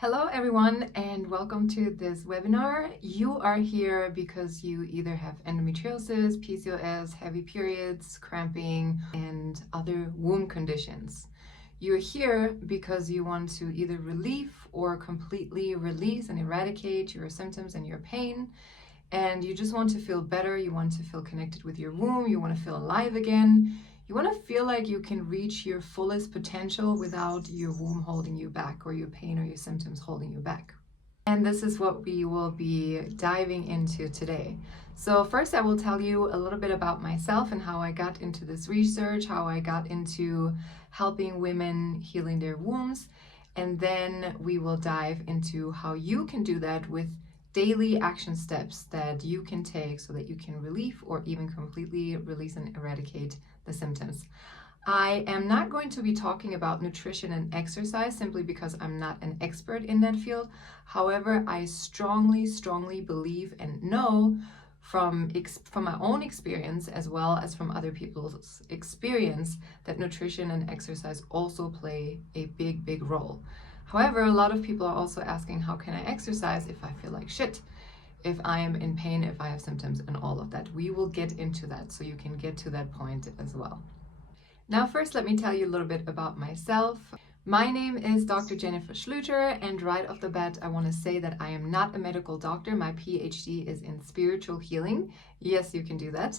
Hello everyone and welcome to this webinar. You are here because you either have endometriosis, PCOS, heavy periods, cramping, and other womb conditions. You're here because you want to either relieve or completely release and eradicate your symptoms and your pain, and you just want to feel better. You want to feel connected with your womb. You want to feel alive again. You want to feel like you can reach your fullest potential without your womb holding you back or your pain or your symptoms holding you back. And this is what we will be diving into today. So first I will tell you a little bit about myself and how I got into this research, how I got into helping women healing their wombs. And then we will dive into how you can do that with daily action steps that you can take so that you can relieve or even completely release and eradicate the symptoms. I am not going to be talking about nutrition and exercise simply because I'm not an expert in that field. However, I strongly believe and know from my own experience as well as from other people's experience that nutrition and exercise also play a big role. However, a lot of people are also asking, how can I exercise if I feel like shit, if I am in pain, if I have symptoms and all of that? We will get into that so you can get to that point as well. Now, first, let me tell you a little bit about myself. My name is Dr. Jennifer Schluter, and right off the bat, I want to say that I am not a medical doctor. My PhD is in spiritual healing. Yes, you can do that.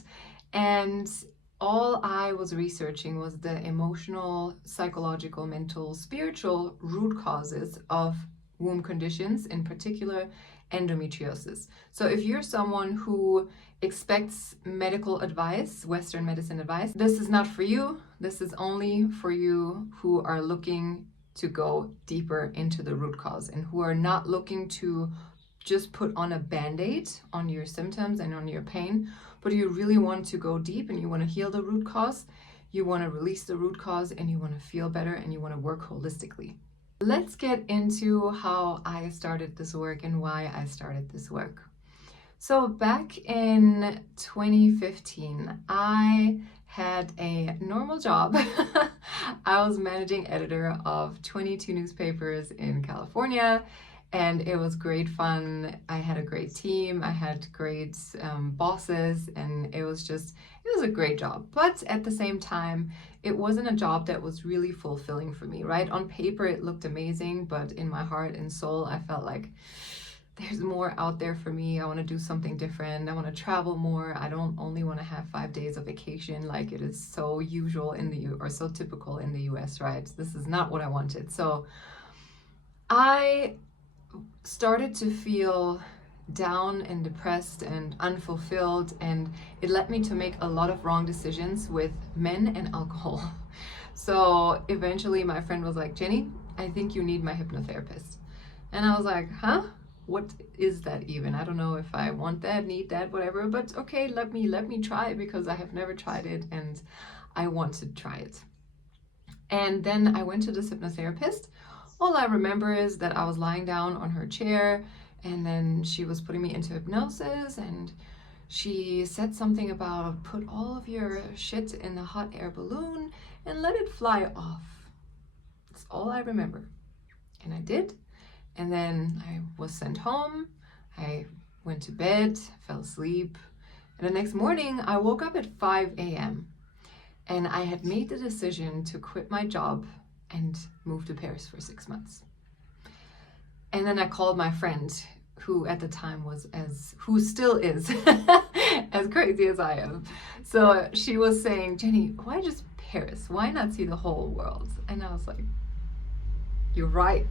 And all I was researching was the emotional, psychological, mental, spiritual root causes of womb conditions, in particular endometriosis. So if you're someone who expects medical advice, Western medicine advice, this is not for you. This is only for you who are looking to go deeper into the root cause and who are not looking to just put on a band-aid on your symptoms and on your pain, but you really want to go deep and you want to heal the root cause, you want to release the root cause, and you want to feel better and you want to work holistically. Let's get into how I started this work and why I started this work. So back in 2015, I had a normal job. I was managing editor of 22 newspapers in California, and it was great fun. I had a great team, I had great bosses, and it was a great job. But at the same time, it wasn't a job that was really fulfilling for me, right? On paper, it looked amazing, but in my heart and soul, I felt like there's more out there for me. I want to do something different. I want to travel more. I don't only want to have 5 days of vacation like it is so usual or so typical in the US, right? This is not what I wanted. So I started to feel down and depressed and unfulfilled, and it led me to make a lot of wrong decisions with men and alcohol. So eventually my friend was like, Jenny, I think you need my hypnotherapist. And I was like, huh? What is that even? I don't know if I want that, need that, whatever, but okay, let me try it because I have never tried it and I want to try it. And then I went to this hypnotherapist. All I remember is that I was lying down on her chair and then she was putting me into hypnosis and she said something about put all of your shit in a hot air balloon and let it fly off. That's all I remember. And I did. And then I was sent home. I went to bed, fell asleep. And the next morning I woke up at 5 a.m. and I had made the decision to quit my job and move to Paris for 6 months. And then I called my friend, who at the time who still is as crazy as I am. So she was saying, Jenny, why just Paris? Why not see the whole world? And I was like, you're right,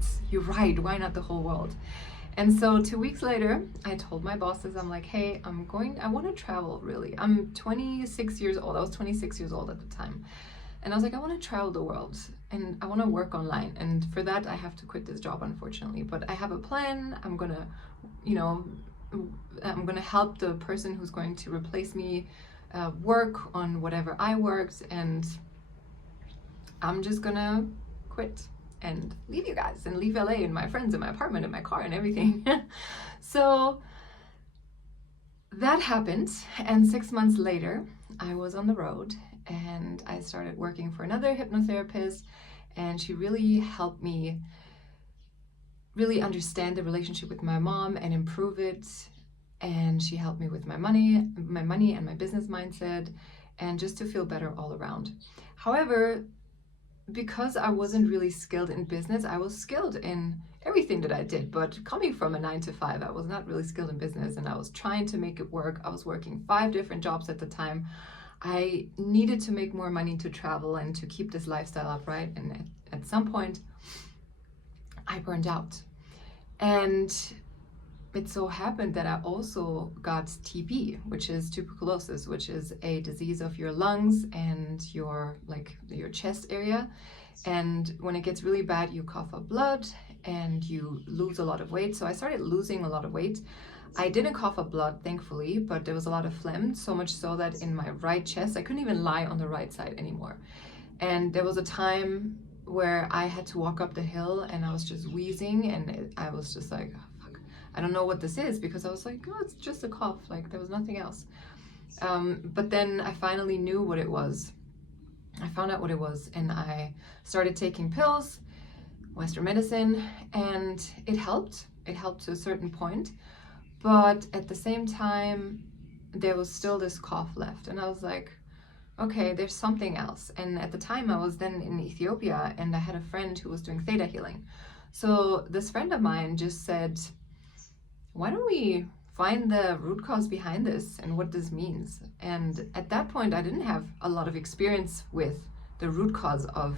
why not the whole world? And so 2 weeks later, I told my bosses, I'm like, hey, I want to travel really. I'm 26 years old. I was 26 years old at the time. And I was like, I want to travel the world and I want to work online. And for that, I have to quit this job, unfortunately. But I have a plan. I'm going to help the person who's going to replace me work on whatever I worked. And I'm just going to quit and leave you guys and leave LA and my friends and my apartment and my car and everything. So that happened. And 6 months later, I was on the road and I started working for another hypnotherapist, and she really helped me really understand the relationship with my mom and improve it. And she helped me with my money and my business mindset, and just to feel better all around. However, because I wasn't really skilled in business, I was skilled in everything that I did, but coming from a 9 to 5, I was not really skilled in business, and I was trying to make it work. I was working 5 different jobs at the time. I needed to make more money to travel and to keep this lifestyle up, right? And at some point, I burned out. And it so happened that I also got TB, which is tuberculosis, which is a disease of your lungs and your chest area. And when it gets really bad, you cough up blood and you lose a lot of weight. So I started losing a lot of weight. I didn't cough up blood, thankfully, but there was a lot of phlegm, so much so that in my right chest, I couldn't even lie on the right side anymore. And there was a time where I had to walk up the hill and I was just wheezing, and I was just like, I don't know what this is, because I was like, oh, it's just a cough, like there was nothing else. But then I finally knew what it was. I found out what it was, and I started taking pills, Western medicine, and it helped. It helped to a certain point, but at the same time, there was still this cough left, and I was like, okay, there's something else. And at the time, I was then in Ethiopia, and I had a friend who was doing theta healing. So this friend of mine just said, why don't we find the root cause behind this and what this means? And at that point, I didn't have a lot of experience with the root cause of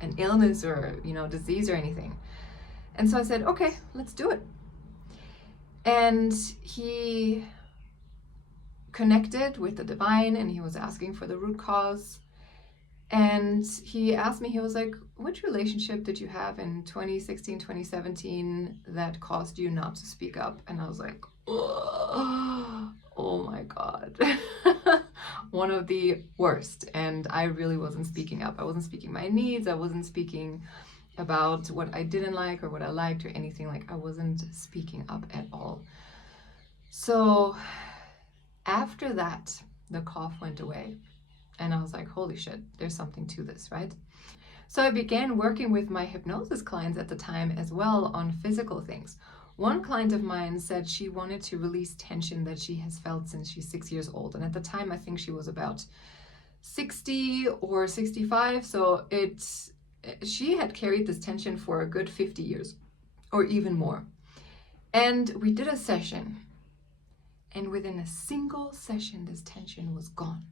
an illness or, disease or anything. And so I said, okay, let's do it. And he connected with the divine, and he was asking for the root cause. And he asked me, he was like, which relationship did you have in 2016, 2017 that caused you not to speak up? And I was like, oh my God. One of the worst. And I really wasn't speaking up. I wasn't speaking my needs. I wasn't speaking about what I didn't like or what I liked or anything. Like, I wasn't speaking up at all. So after that, the cough went away. And I was like, holy shit, there's something to this, right? So I began working with my hypnosis clients at the time as well on physical things. One client of mine said she wanted to release tension that she has felt since she's 6 years old. And at the time, I think she was about 60 or 65. So she had carried this tension for a good 50 years or even more. And we did a session. And within a single session, this tension was gone.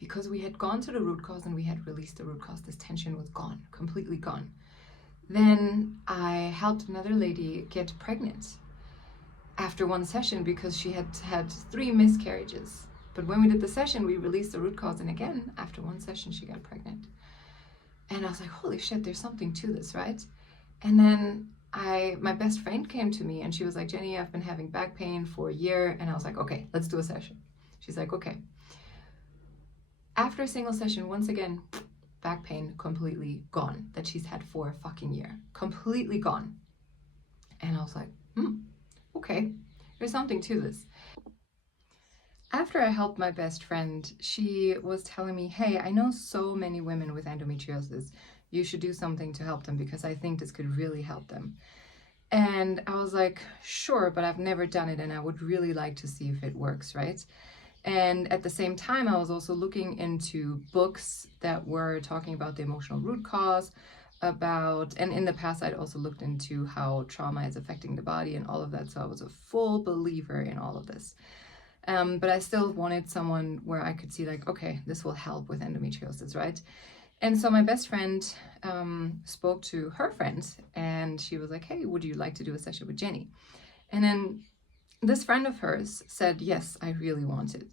Because we had gone to the root cause and we had released the root cause, this tension was gone, completely gone. Then I helped another lady get pregnant after one session because she had had 3 miscarriages. But when we did the session, we released the root cause, and again, after one session, she got pregnant. And I was like, holy shit, there's something to this, right? And then my best friend came to me and she was like, Jenny, I've been having back pain for a year. And I was like, okay, let's do a session. She's like, okay. After a single session, once again, back pain completely gone that she's had for a fucking year. Completely gone. And I was like, okay, there's something to this. After I helped my best friend, she was telling me, hey, I know so many women with endometriosis. You should do something to help them because I think this could really help them. And I was like, sure, but I've never done it and I would really like to see if it works, right? And at the same time, I was also looking into books that were talking about the emotional root cause, and in the past, I'd also looked into how trauma is affecting the body and all of that. So I was a full believer in all of this. But I still wanted someone where I could see like, okay, this will help with endometriosis, right? And so my best friend spoke to her friend and she was like, hey, would you like to do a session with Jenny? And then this friend of hers said, yes, I really want it.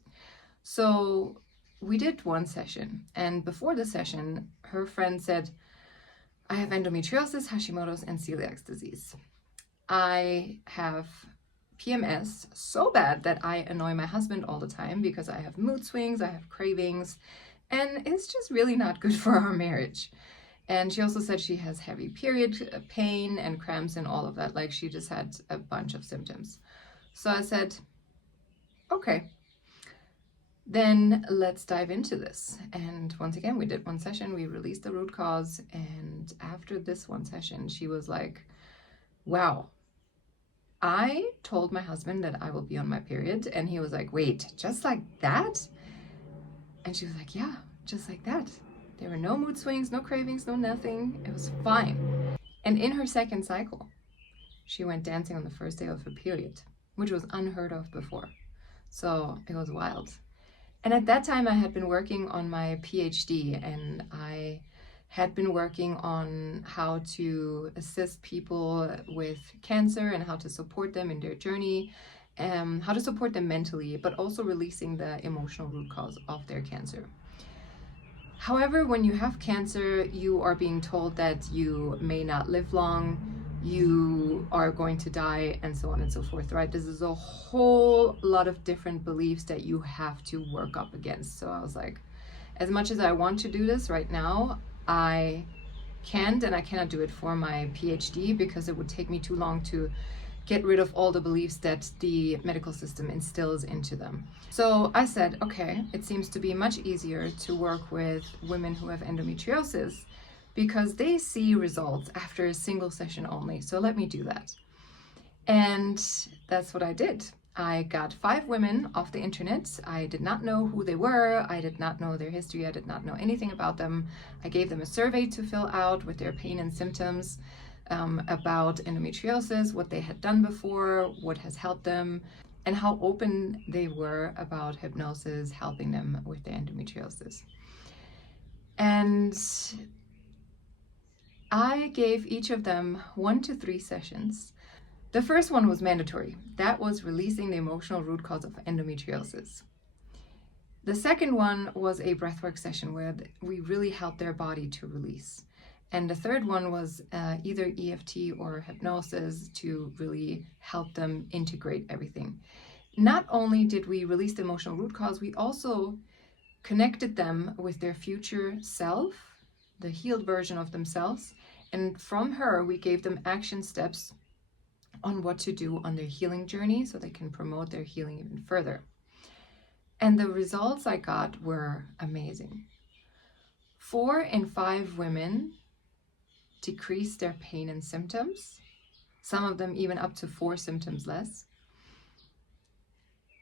So we did one session, and before the session, her friend said, I have endometriosis, Hashimoto's, and celiac disease. I have PMS so bad that I annoy my husband all the time because I have mood swings, I have cravings, and it's just really not good for our marriage. And she also said she has heavy period pain and cramps and all of that. Like, she just had a bunch of symptoms. So I said, okay, then let's dive into this. And once again, we did one session, we released the root cause. And after this one session, she was like, wow. I told my husband that I will be on my period, and he was like, wait, just like that? And she was like, yeah, just like that. There were no mood swings, no cravings, no nothing. It was fine. And in her second cycle, she went dancing on the first day of her period, which was unheard of before. So it was wild. And at that time, I had been working on my PhD, and I had been working on how to assist people with cancer and how to support them in their journey, how to support them mentally, but also releasing the emotional root cause of their cancer. However, when you have cancer, you are being told that you may not live long, you are going to die, and so on and so forth, right? This is a whole lot of different beliefs that you have to work up against. So I was like, as much as I want to do this right now, I can't, and I cannot do it for my PhD because it would take me too long to get rid of all the beliefs that the medical system instills into them. So I said, okay, it seems to be much easier to work with women who have endometriosis because they see results after a single session only. So let me do that. And that's what I did. I got 5 women off the internet. I did not know who they were. I did not know their history. I did not know anything about them. I gave them a survey to fill out with their pain and symptoms, about endometriosis, what they had done before, what has helped them, and how open they were about hypnosis helping them with their endometriosis. And I gave each of them 1 to 3 sessions. The first one was mandatory. That was releasing the emotional root cause of endometriosis. The second one was a breathwork session where we really helped their body to release. And the third one was either EFT or hypnosis to really help them integrate everything. Not only did we release the emotional root cause, we also connected them with their future self, the healed version of themselves. And from her, we gave them action steps on what to do on their healing journey so they can promote their healing even further. And the results I got were amazing. 4 in 5 women decreased their pain and symptoms, some of them even up to 4 symptoms less.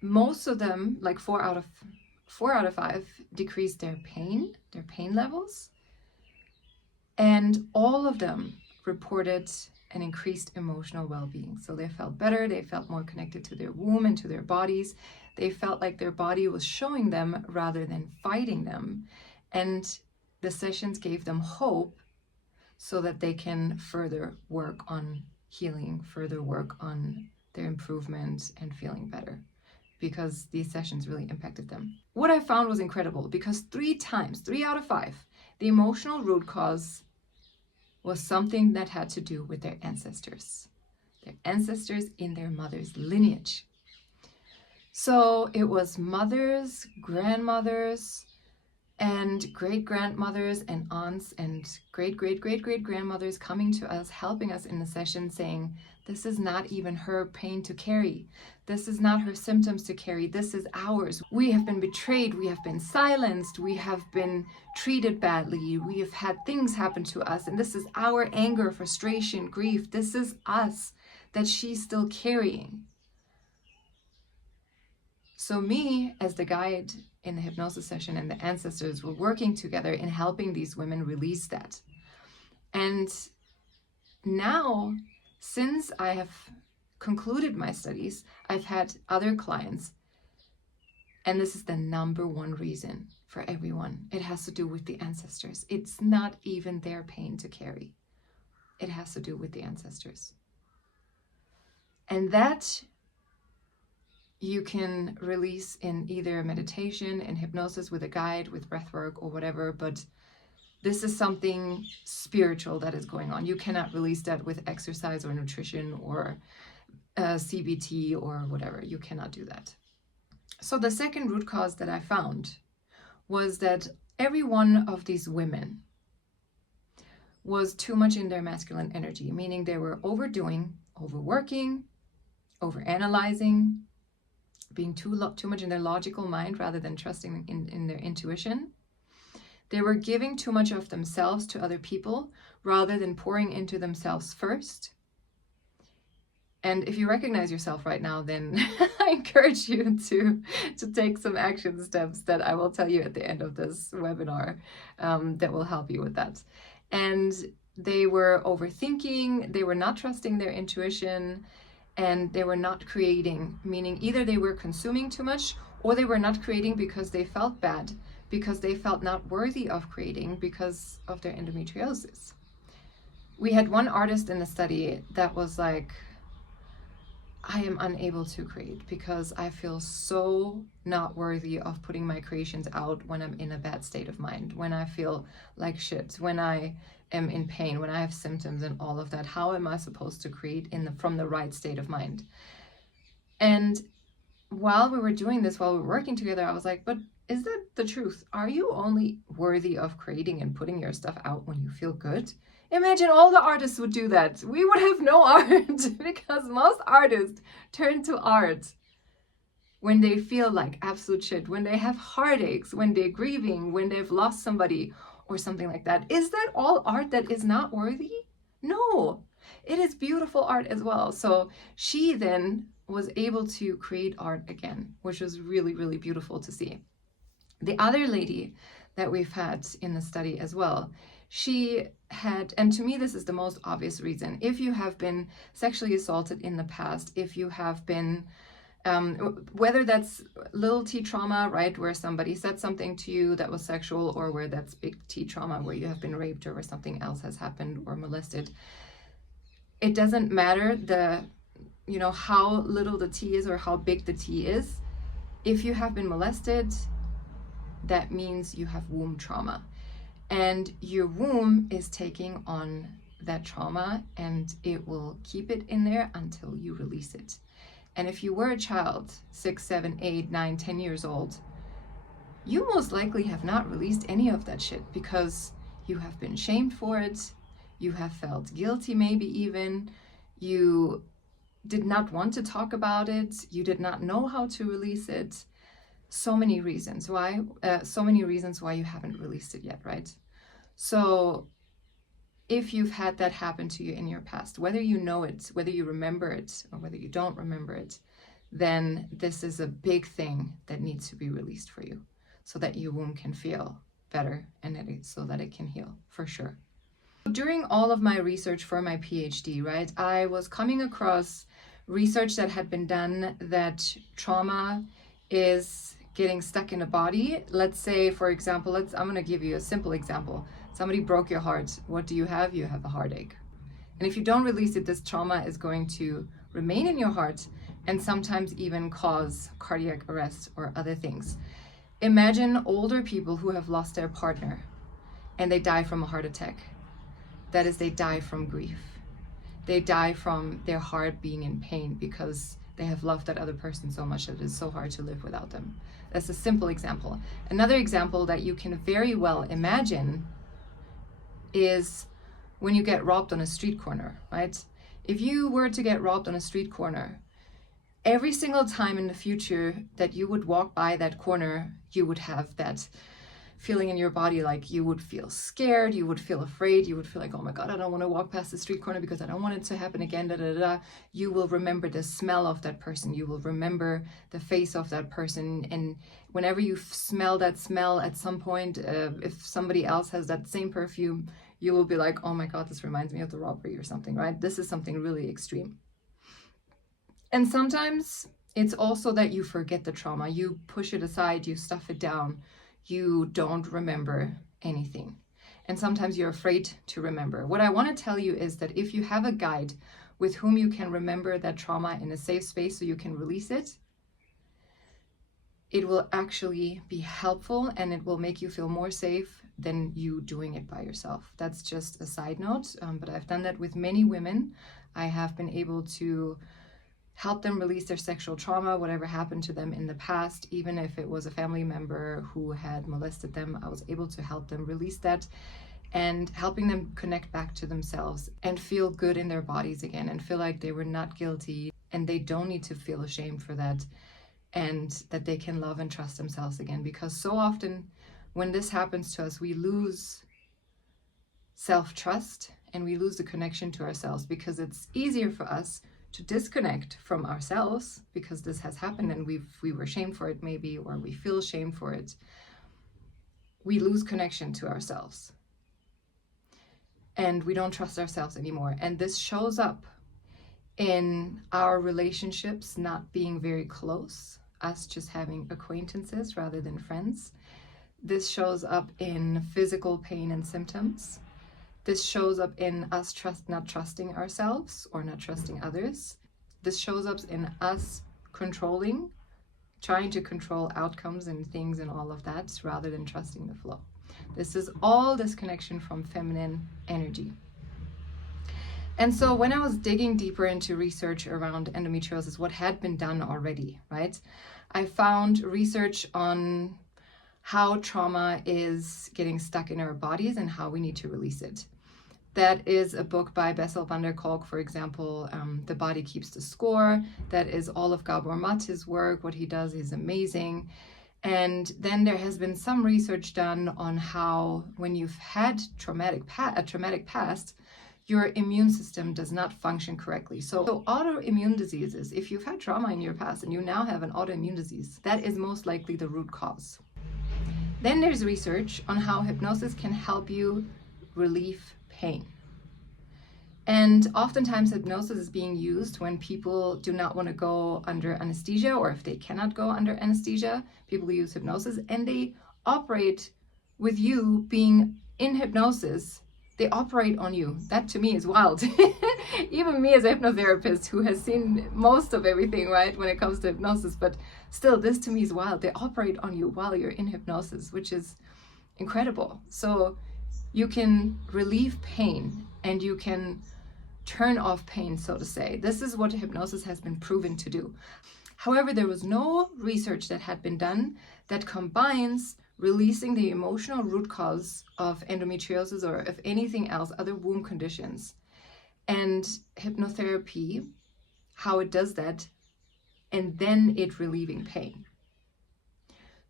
Most of them, like 4 out of 5, decreased their pain levels, and all of them reported an increased emotional well-being. So they felt better, they felt more connected to their womb and to their bodies. They felt like their body was showing them rather than fighting them. And the sessions gave them hope so that they can further work on healing, further work on their improvement and feeling better, because these sessions really impacted them. What I found was incredible, because 3 out of 5, the emotional root cause was something that had to do with their ancestors in their mother's lineage. So it was mothers, grandmothers, and great-grandmothers and aunts and great-great-great-great-grandmothers coming to us, helping us in the session, saying, this is not even her pain to carry. This is not her symptoms to carry. This is ours. We have been betrayed. We have been silenced. We have been treated badly. We have had things happen to us. And this is our anger, frustration, grief. This is us that she's still carrying. So me, as the guide in the hypnosis session, and the ancestors were working together in helping these women release that. And now, since I have concluded my studies, I've had other clients, and this is the number 1 reason for everyone. It has to do with the ancestors. It's not even their pain to carry. It has to do with the ancestors. And that you can release in either meditation, in hypnosis with a guide, with breathwork or whatever, but this is something spiritual that is going on. You cannot release that with exercise or nutrition or CBT or whatever. You cannot do that. So the second root cause that I found was that every one of these women was too much in their masculine energy, meaning they were overdoing, overworking, overanalyzing, being too much in their logical mind rather than trusting in their intuition. They were giving too much of themselves to other people rather than pouring into themselves first. And if you recognize yourself right now, then I encourage you to take some action steps that I will tell you at the end of this webinar that will help you with that. And they were overthinking, they were not trusting their intuition, and they were not creating, meaning either they were consuming too much or they were not creating because they felt bad, because they felt not worthy of creating because of their endometriosis. We had one artist in the study that was like, I am unable to create because I feel so not worthy of putting my creations out when I'm in a bad state of mind, when I feel like shit, when I am in pain, when I have symptoms and all of that. How am I supposed to create from the right state of mind? And while we were doing this, while we were working together, I was like, but is that the truth? Are you only worthy of creating and putting your stuff out when you feel good? Imagine all the artists would do that. We would have no art because most artists turn to art when they feel like absolute shit, when they have heartaches, when they're grieving, when they've lost somebody or something like that. Is that all art that is not worthy? No, it is beautiful art as well. So she then was able to create art again, which was really, really beautiful to see. The other lady that we've had in the study as well, she had, and to me this is the most obvious reason, if you have been sexually assaulted in the past, if you have been, whether that's little t trauma, right, where somebody said something to you that was sexual, or where that's big T trauma, where you have been raped or where something else has happened or molested, it doesn't matter how little the T is or how big the T is. If you have been molested, that means you have womb trauma. And your womb is taking on that trauma and it will keep it in there until you release it. And if you were a child, 6, 7, 8, 9, 10 years old, you most likely have not released any of that shit because you have been shamed for it, you have felt guilty maybe even, you did not want to talk about it, you did not know how to release it. So many reasons why you haven't released it yet, right? So if you've had that happen to you in your past, whether you know it, whether you remember it, or whether you don't remember it, then this is a big thing that needs to be released for you so that your womb can feel better and so that it can heal, for sure. During all of my research for my PhD, right, I was coming across research that had been done that trauma is getting stuck in a body. Let's say, for example, I'm going to give you a simple example. Somebody broke your heart. What do you have? You have a heartache. And if you don't release it, this trauma is going to remain in your heart and sometimes even cause cardiac arrest or other things. Imagine older people who have lost their partner and they die from a heart attack. That is, they die from grief. They die from their heart being in pain because they have loved that other person so much that it is so hard to live without them. That's a simple example. Another example that you can very well imagine is when you get robbed on a street corner, right? If you were to get robbed on a street corner, every single time in the future that you would walk by that corner, you would have that feeling in your body, like you would feel scared, you would feel afraid, you would feel like, oh my God, I don't want to walk past the street corner because I don't want it to happen again, da, da, da, da. You will remember the smell of that person. You will remember the face of that person. And whenever you smell that smell at some point, if somebody else has that same perfume, you will be like, oh my God, this reminds me of the robbery or something, right? This is something really extreme. And sometimes it's also that you forget the trauma. You push it aside, you stuff it down. You don't remember anything. And sometimes you're afraid to remember. What I want to tell you is that if you have a guide with whom you can remember that trauma in a safe space so you can release it, it will actually be helpful and it will make you feel more safe than you doing it by yourself. That's just a side note, but I've done that with many women. I have been able to help them release their sexual trauma, whatever happened to them in the past, even if it was a family member who had molested them. I was able to help them release that and helping them connect back to themselves and feel good in their bodies again and feel like they were not guilty and they don't need to feel ashamed for that, and that they can love and trust themselves again. Because so often when this happens to us, we lose self-trust and we lose the connection to ourselves because it's easier for us to disconnect from ourselves, because this has happened and we were shamed for it maybe, or we feel shame for it, we lose connection to ourselves. And we don't trust ourselves anymore. And this shows up in our relationships not being very close, us just having acquaintances rather than friends. This shows up in physical pain and symptoms. This shows up in us not trusting ourselves or not trusting others. This shows up in us trying to control outcomes and things and all of that rather than trusting the flow. This is all disconnection from feminine energy. And so when I was digging deeper into research around endometriosis, what had been done already, right? I found research on how trauma is getting stuck in our bodies and how we need to release it. That is a book by Bessel van der Kolk, for example, The Body Keeps the Score. That is all of Gabor Mate's work. What he does is amazing. And then there has been some research done on how when you've had a traumatic past, your immune system does not function correctly. So autoimmune diseases, if you've had trauma in your past and you now have an autoimmune disease, that is most likely the root cause. Then there's research on how hypnosis can help you relieve pain. And oftentimes hypnosis is being used when people do not want to go under anesthesia, or if they cannot go under anesthesia, people use hypnosis and they operate with you being in hypnosis. They operate on you. That to me is wild. Even me as a hypnotherapist who has seen most of everything, right, when it comes to hypnosis, but still this to me is wild. They operate on you while you're in hypnosis, which is incredible. So you can relieve pain and you can turn off pain, so to say. This is what hypnosis has been proven to do. However, there was no research that had been done that combines releasing the emotional root cause of endometriosis or of anything else, other womb conditions, and hypnotherapy, how it does that, and then it relieving pain.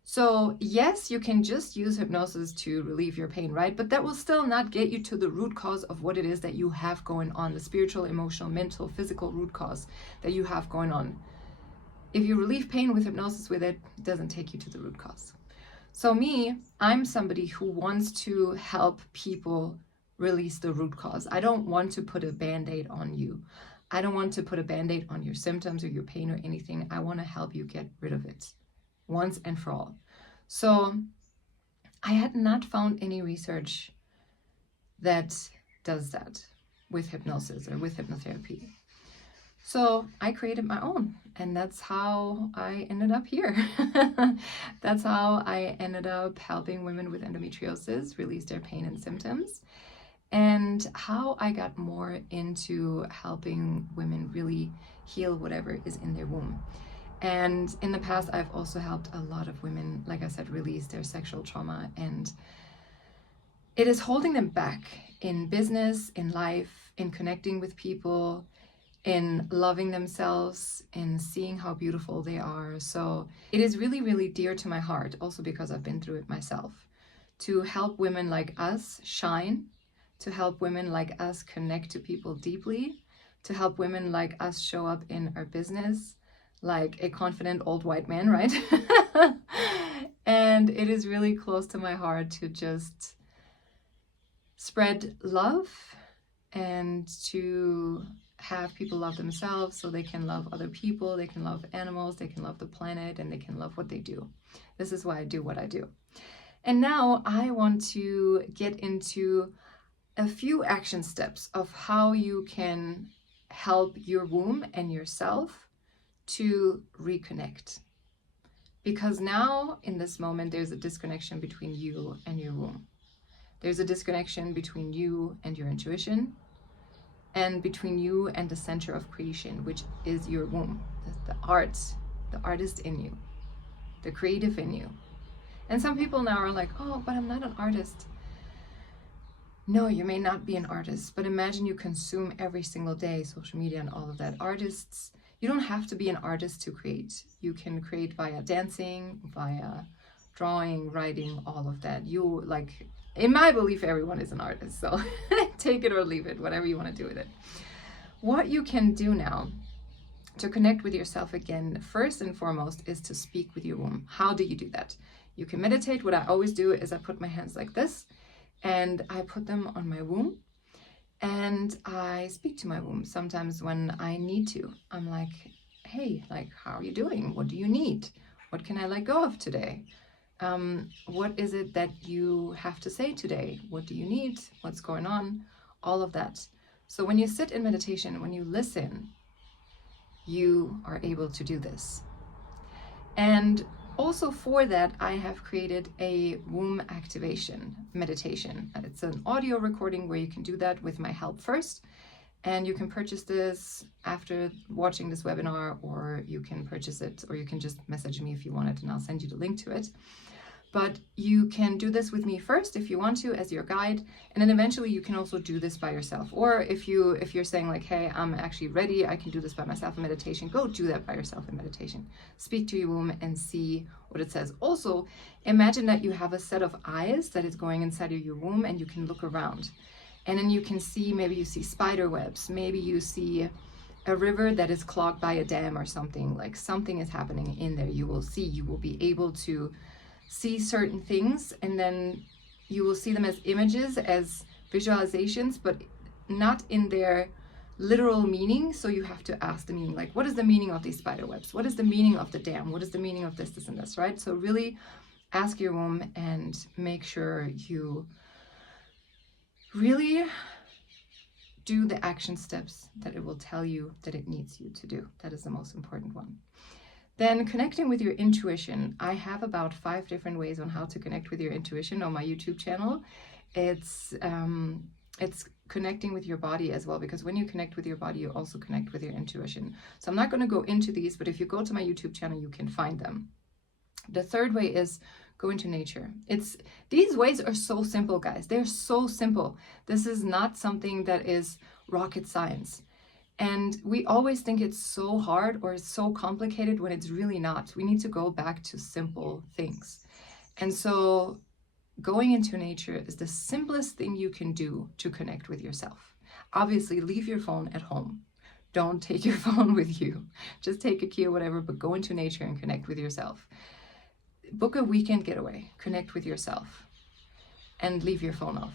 So yes, you can just use hypnosis to relieve your pain, right? But that will still not get you to the root cause of what it is that you have going on, the spiritual, emotional, mental, physical root cause that you have going on. If you relieve pain with hypnosis with it, it doesn't take you to the root cause. So I'm somebody who wants to help people release the root cause. I don't want to put a Band-Aid on you. I don't want to put a Band-Aid on your symptoms or your pain or anything. I want to help you get rid of it once and for all. So I had not found any research that does that with hypnosis or with hypnotherapy. So I created my own, and that's how I ended up here. That's how I ended up helping women with endometriosis release their pain and symptoms, and how I got more into helping women really heal whatever is in their womb. And in the past, I've also helped a lot of women, like I said, release their sexual trauma, and it is holding them back in business, in life, in connecting with people, in loving themselves, in seeing how beautiful they are. So it is really, really dear to my heart, also because I've been through it myself, to help women like us shine, to help women like us connect to people deeply, to help women like us show up in our business like a confident old white man, right? And it is really close to my heart to just spread love and to have people love themselves so they can love other people, they can love animals, they can love the planet, and they can love what they do. This is why I do what I do. And now I want to get into a few action steps of how you can help your womb and yourself to reconnect. Because now in this moment, there's a disconnection between you and your womb. There's a disconnection between you and your intuition, and between you and the center of creation, which is your womb, the artist in you, the creative in you. And some people now are like, oh, but I'm not an artist. No, you may not be an artist, but imagine you consume every single day social media and all of that. Artists, you don't have to be an artist to create. You can create via dancing, via drawing, writing, all of that. In my belief, everyone is an artist, so take it or leave it, whatever you want to do with it. What you can do now To connect with yourself again, first and foremost, is to speak with your womb. How do you do that? You can meditate. What I always do is I put my hands like this, and I put them on my womb, and I speak to my womb. Sometimes when I need to, I'm like, hey, like, how are you doing? What do you need? What can I let go of today? What is it that you have to say today? What do you need? What's going on? All of that. So when you sit in meditation, when you listen, you are able to do this. And also for that, I have created a womb activation meditation. It's an audio recording where you can do that with my help first. And you can purchase this after watching this webinar, or you can purchase it, or you can just message me if you want it, and I'll send you the link to it. But you can do this with me first if you want to, as your guide, and then eventually you can also do this by yourself. Or if you're saying like, hey, I'm actually ready, I can do this by myself in meditation, go do that by yourself in meditation. Speak to your womb and see what it says. Also, imagine that you have a set of eyes that is going inside of your womb, and you can look around. And then you can see, maybe you see spider webs, maybe you see a river that is clogged by a dam or something, like something is happening in there. You will be able to see certain things, and then you will see them as images, as visualizations, but not in their literal meaning. So you have to ask the meaning, like, what is the meaning of these spider webs? What is the meaning of the dam? What is the meaning of this, and this, right? So really ask your womb and make sure you really do the action steps that it will tell you that it needs you to do. That is the most important one. Then connecting with your intuition. I have about 5 different ways on how to connect with your intuition on my YouTube channel. It's connecting with your body as well, because when you connect with your body, you also connect with your intuition. So I'm not going to go into these, but if you go to my YouTube channel, you can find them. The third way is go into nature. These ways are so simple, guys. They're so simple. This is not something that is rocket science. And we always think it's so hard or it's so complicated when it's really not. We need to go back to simple things. And so going into nature is the simplest thing you can do to connect with yourself. Obviously, leave your phone at home. Don't take your phone with you. Just take a key or whatever, but go into nature and connect with yourself. Book a weekend getaway, connect with yourself, and leave your phone off.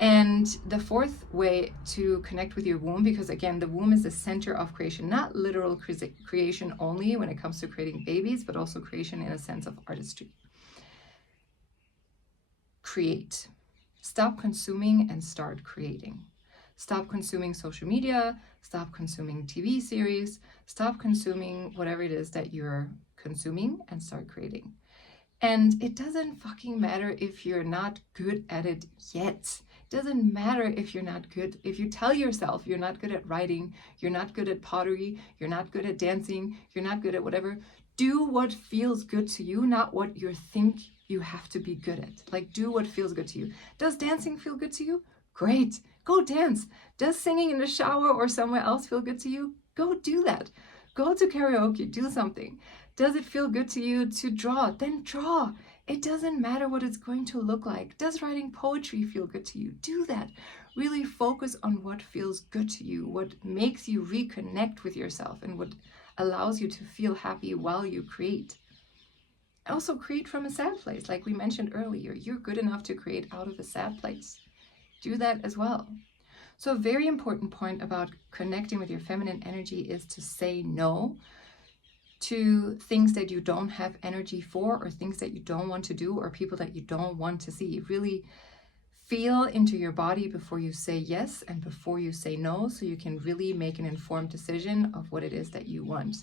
And the fourth way to connect with your womb, because again, the womb is the center of creation, not literal creation only when it comes to creating babies, but also creation in a sense of artistry. Create. Stop consuming and start creating. Stop consuming social media, stop consuming TV series, stop consuming whatever it is that you're consuming, and start creating. And it doesn't fucking matter if you're not good at it yet. It doesn't matter if you're not good. If you tell yourself you're not good at writing, you're not good at pottery, you're not good at dancing, you're not good at whatever, do what feels good to you, not what you think you have to be good at. Like, do what feels good to you. Does dancing feel good to you? Great, go dance. Does singing in the shower or somewhere else feel good to you? Go do that. Go to karaoke, do something. Does it feel good to you to draw? Then draw. It doesn't matter what it's going to look like. Does writing poetry feel good to you? Do that. Really focus on what feels good to you, what makes you reconnect with yourself, and what allows you to feel happy while you create. Also create from a sad place, like we mentioned earlier. You're good enough to create out of a sad place. Do that as well. So a very important point about connecting with your feminine energy is to say no to things that you don't have energy for, or things that you don't want to do, or people that you don't want to see. Really feel into your body before you say yes and before you say no, so you can really make an informed decision of what it is that you want.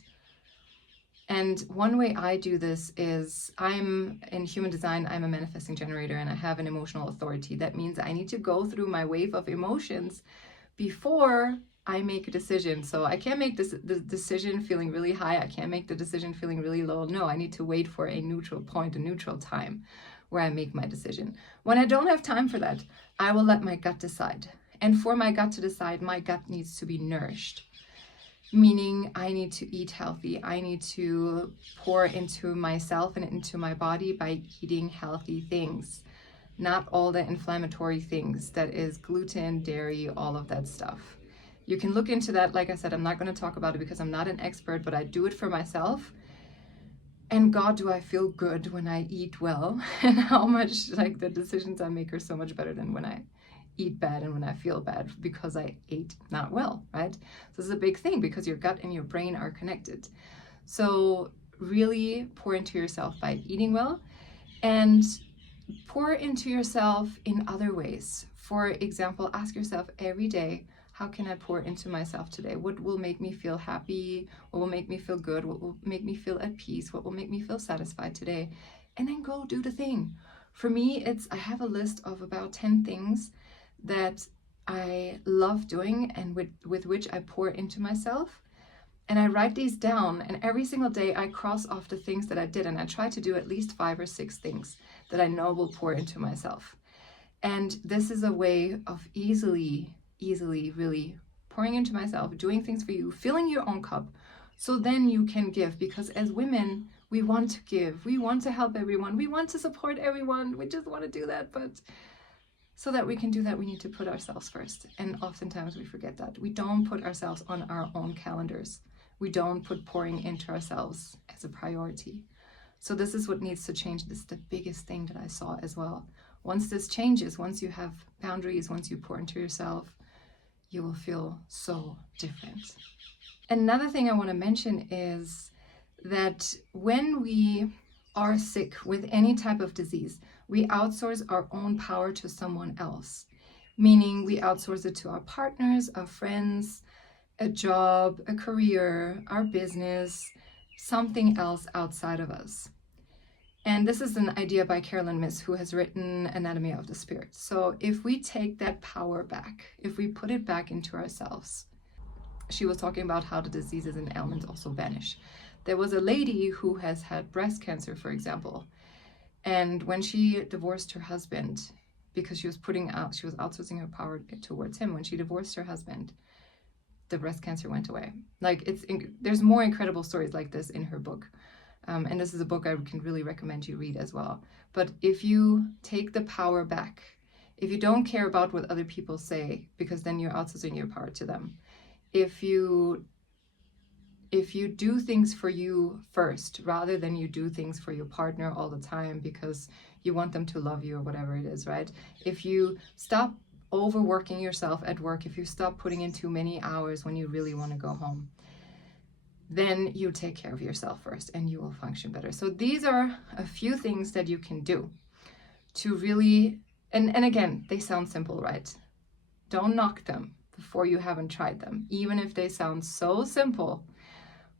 And one way I do this is, I'm in human design, I'm a manifesting generator, and I have an emotional authority. That means I need to go through my wave of emotions before I make a decision. So I can't make the decision feeling really high. I can't make the decision feeling really low. No, I need to wait for a neutral point, a neutral time where I make my decision. When I don't have time for that, I will let my gut decide. And for my gut to decide, my gut needs to be nourished. Meaning I need to eat healthy. I need to pour into myself and into my body by eating healthy things. Not all the inflammatory things, that is gluten, dairy, all of that stuff. You can look into that. Like I said, I'm not going to talk about it because I'm not an expert, but I do it for myself. And God, do I feel good when I eat well, and how much like the decisions I make are so much better than when I eat bad and when I feel bad because I ate not well, right? So this is a big thing because your gut and your brain are connected. So really pour into yourself by eating well, and pour into yourself in other ways. For example, ask yourself every day, how can I pour into myself today? What will make me feel happy? What will make me feel good? What will make me feel at peace? What will make me feel satisfied today? And then go do the thing. For me, I have a list of about 10 things that I love doing and with which I pour into myself. And I write these down, and every single day I cross off the things that I did, and I try to do at least 5 or 6 things that I know will pour into myself. And this is a way of easily really pouring into myself, doing things for you, filling your own cup, so then you can give. Because as women, we want to give, we want to help everyone, we want to support everyone, we just want to do that. But so that we can do that, we need to put ourselves first. And oftentimes we forget that. We don't put ourselves on our own calendars. We don't put pouring into ourselves as a priority. So this is what needs to change. This is the biggest thing that I saw as well. Once this changes, once you have boundaries, once you pour into yourself, you will feel so different. Another thing I want to mention is that when we are sick with any type of disease, we outsource our own power to someone else, meaning we outsource it to our partners, our friends, a job, a career, our business, something else outside of us. And this is an idea by Carolyn Myss, who has written Anatomy of the Spirit. So if we take that power back, if we put it back into ourselves, she was talking about how the diseases and ailments also vanish. There was a lady who has had breast cancer, for example, and when she divorced her husband, because she was outsourcing her power towards him, when she divorced her husband, the breast cancer went away. There's more incredible stories like this in her book. And this is a book I can really recommend you read as well. But if you take the power back, if you don't care about what other people say, because then you're outsourcing your power to them. If you do things for you first, rather than you do things for your partner all the time because you want them to love you or whatever it is, right? If you stop overworking yourself at work, if you stop putting in too many hours when you really want to go home, then you take care of yourself first and you will function better. So these are a few things that you can do to really, and again, they sound simple, right? Don't knock them before you haven't tried them, even if they sound so simple,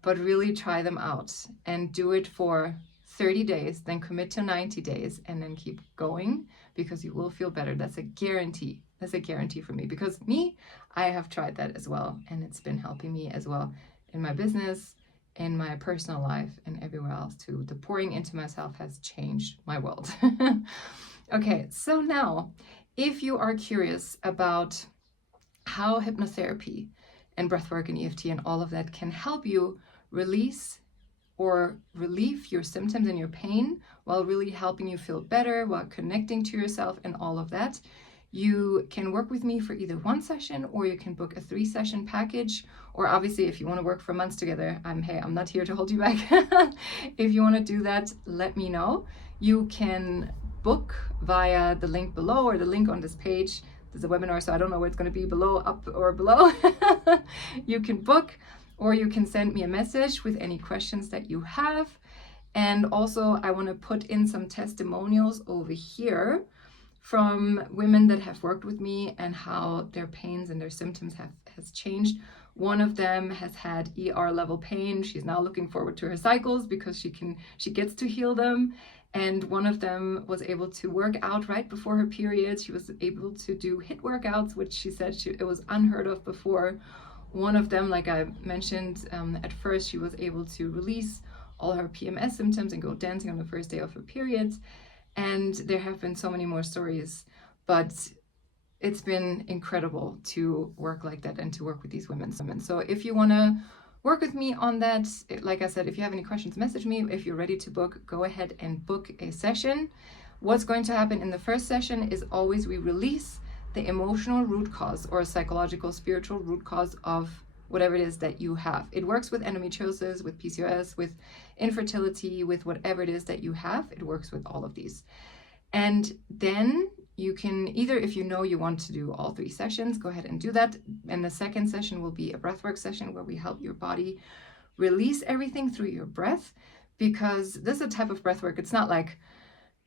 but really try them out and do it for 30 days, then commit to 90 days and then keep going, because you will feel better. That's a guarantee. That's a guarantee for me, because I have tried that as well, and it's been helping me as well in my business, in my personal life, and everywhere else too. The pouring into myself has changed my world. Okay, so now, if you are curious about how hypnotherapy and breathwork and EFT and all of that can help you release or relieve your symptoms and your pain while really helping you feel better, while connecting to yourself and all of that, you can work with me for either 1 session, or you can book a 3-session package. Or obviously, if you want to work for months together, I'm not here to hold you back. If you want to do that, let me know. You can book via the link below or the link on this page. There's a webinar, so I don't know where it's going to be, below, up, or below. You can book, or you can send me a message with any questions that you have. And also, I want to put in some testimonials over here from women that have worked with me and how their pains and their symptoms has changed. One of them has had ER level pain. She's now looking forward to her cycles because she gets to heal them. And one of them was able to work out right before her period. She was able to do HIIT workouts, which she said it was unheard of before. One of them, like I mentioned at first, she was able to release all her PMS symptoms and go dancing on the first day of her periods. And there have been so many more stories, but it's been incredible to work like that and to work with these women. So if you want to work with me on that, like I said, if you have any questions, message me. If you're ready to book, go ahead and book a session. What's going to happen in the first session is always we release the emotional root cause or psychological, spiritual root cause of whatever it is that you have. It works with endometriosis, with PCOS, with infertility, with whatever it is that you have. It works with all of these. And then you can either, if you know you want to do all 3 sessions, go ahead and do that. And the second session will be a breathwork session where we help your body release everything through your breath, because this is a type of breathwork. It's not like,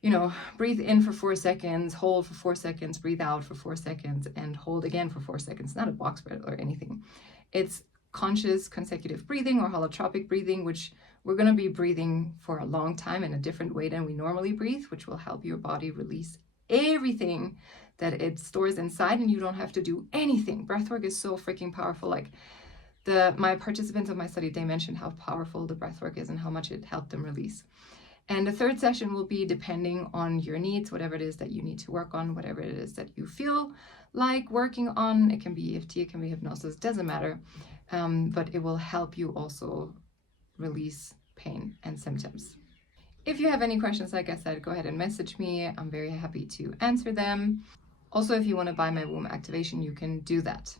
you know, breathe in for 4 seconds, hold for 4 seconds, breathe out for 4 seconds, and hold again for 4 seconds. It's not a box breath or anything. It's conscious consecutive breathing or holotropic breathing, which we're going to be breathing for a long time in a different way than we normally breathe, which will help your body release everything that it stores inside, and you don't have to do anything. Breathwork is so freaking powerful. Like my participants of my study, they mentioned how powerful the breathwork is and how much it helped them release. And the third session will be depending on your needs, whatever it is that you need to work on, whatever it is that you feel like working on. It can be EFT, it can be hypnosis, doesn't matter. But it will help you also release pain and symptoms. If you have any questions, like I said, go ahead and message me. I'm very happy to answer them. Also, if you want to buy my womb activation, you can do that.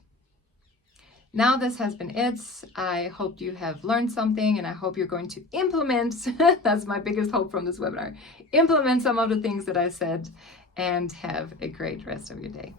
Now this has been it. I hope you have learned something, and I hope you're going to implement, that's my biggest hope from this webinar, implement some of the things that I said, and have a great rest of your day.